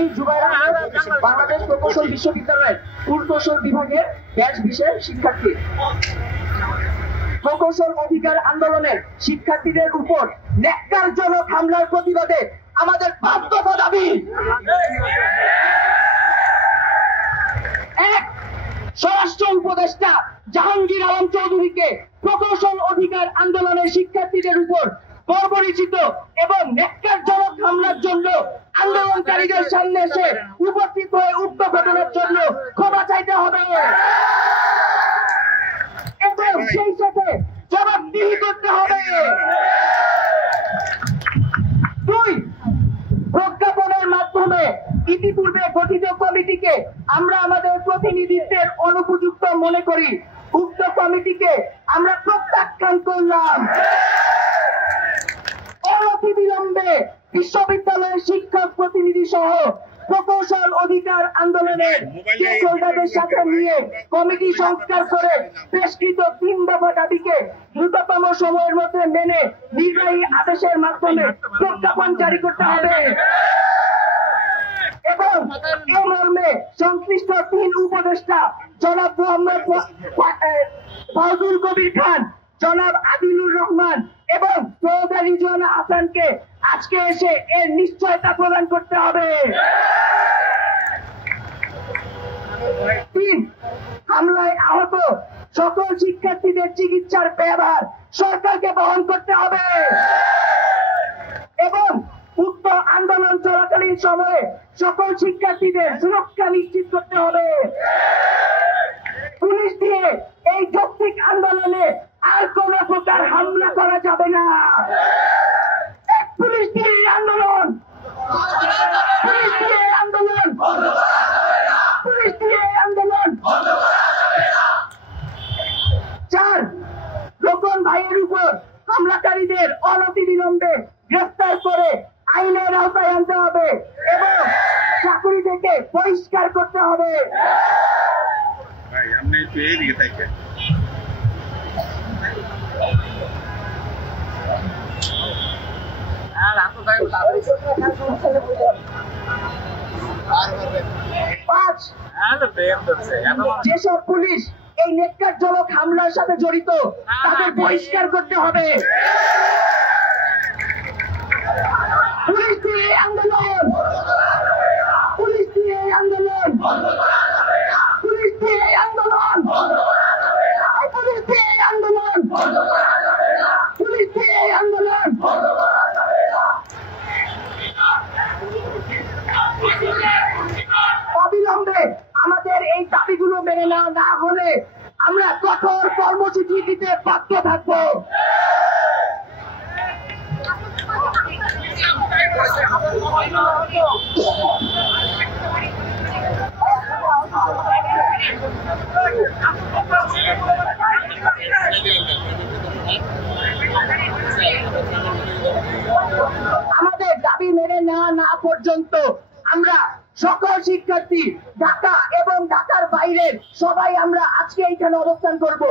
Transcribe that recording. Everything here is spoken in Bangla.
আমি জুবাইর বাংলাদেশ প্রকৌশল বিশ্ববিদ্যালয়ের প্রকৌশল বিভাগের ব্যাচ বিশেষ শিক্ষার্থী। প্রকৌশল অধিকার আন্দোলনের শিক্ষার্থীদের উপর ন্যাক্কারজনক হামলার প্রতিবাদে আমাদের 5 দফা দাবি। এক, স্বরাষ্ট্র উপদেষ্টা জাহাঙ্গীর আলম চৌধুরীকে প্রকৌশল অধিকার আন্দোলনের শিক্ষার্থীদের উপর বর্বরিচিত এবং ন্যাক্কারজনক হামলার জন্য আন্দোলনকারীদের সামনে এসে উপস্থিত হয়ে উক্ত ঘটনার জন্য ক্ষমা চাইতে হবে এবং সেই সাথে জবাবদিহি করতে হবে। 2, প্রজ্ঞাপনের মাধ্যমে ইতিপূর্বে গঠিত কমিটিকে আমরা আমাদের প্রতিনিধিত্বের অনুপযুক্ত মনে করি। উক্ত কমিটিকে আমরা প্রত্যাখ্যান করলাম। অনতিবিলম্বে বিশ্ববিদ্যালয়ের শিক্ষক প্রতিনিধি সহ প্রকৌশল অধিকার আন্দোলনের স্টেকহোল্ডারদের সাথে নিয়ে কমিটি সংস্কার করে পেশকৃত 3 দফা দাবিকে দ্রুততম সময়ের মধ্যে মেনে নির্বাহী আদেশের মাধ্যমে প্রজ্ঞাপন জারি করতে হবে এবং এ মর্মে সংশ্লিষ্ট 3 উপদেষ্টা জনাব মোহাম্মদ ফাউজুল কবির খান, জনাব আদিলুর রহমান এবং সৈয়দা রিজওয়ানা হাসানকে আজকে এসে এর নিশ্চয়তা প্রদান করতে হবে। 3, হামলায় আহত সকল শিক্ষার্থীদের চিকিৎসার ব্যয়ভার সরকারকে বহন করতে হবে এবং উক্ত আন্দোলন চলাকালীন সময়ে সকল শিক্ষার্থীদের সুরক্ষা নিশ্চিত করতে হবে। পুলিশ দিয়ে এই যৌক্তিক আন্দোলনে আর কোন প্রকার হামলা করা যাবে না। পুলিশ দিয়ে আন্দোলন, পুলিশ দিয়ে আন্দোলন, পুলিশ দিয়ে আন্দোলন। 4, রোকন ভাইয়ের উপর হামলাকারীদের অনতিবিলম্বে গ্রেফতার করে আইনের আওতায় আনতে হবে এবং চাকরি থেকে বহিষ্কার করতে হবে। যেসব পুলিশ এই ন্যাক্কারজনক হামলার সাথে জড়িত তাদের বহিষ্কার করতে হবে। পুলিশ দিয়ে আন্দোলন, পুলিশ দিয়ে আন্দোলন, পুলিশ দিয়ে আন্দোলন, পুলিশ দিয়ে আন্দোলন, পুলিশ দিয়ে আন্দোলন। অবিলম্বে আমাদের এই দাবিগুলো মেনে নেওয়া না হলে আমরা কঠোর কর্মসূচি দিতে বাধ্য থাকবো। আমাদের দাবি মেনে নেওয়া না পর্যন্ত আমরা সকল শিক্ষার্থী ঢাকা এবং ঢাকার বাইরের সবাই আমরা আজকে এখানে অবস্থান করব।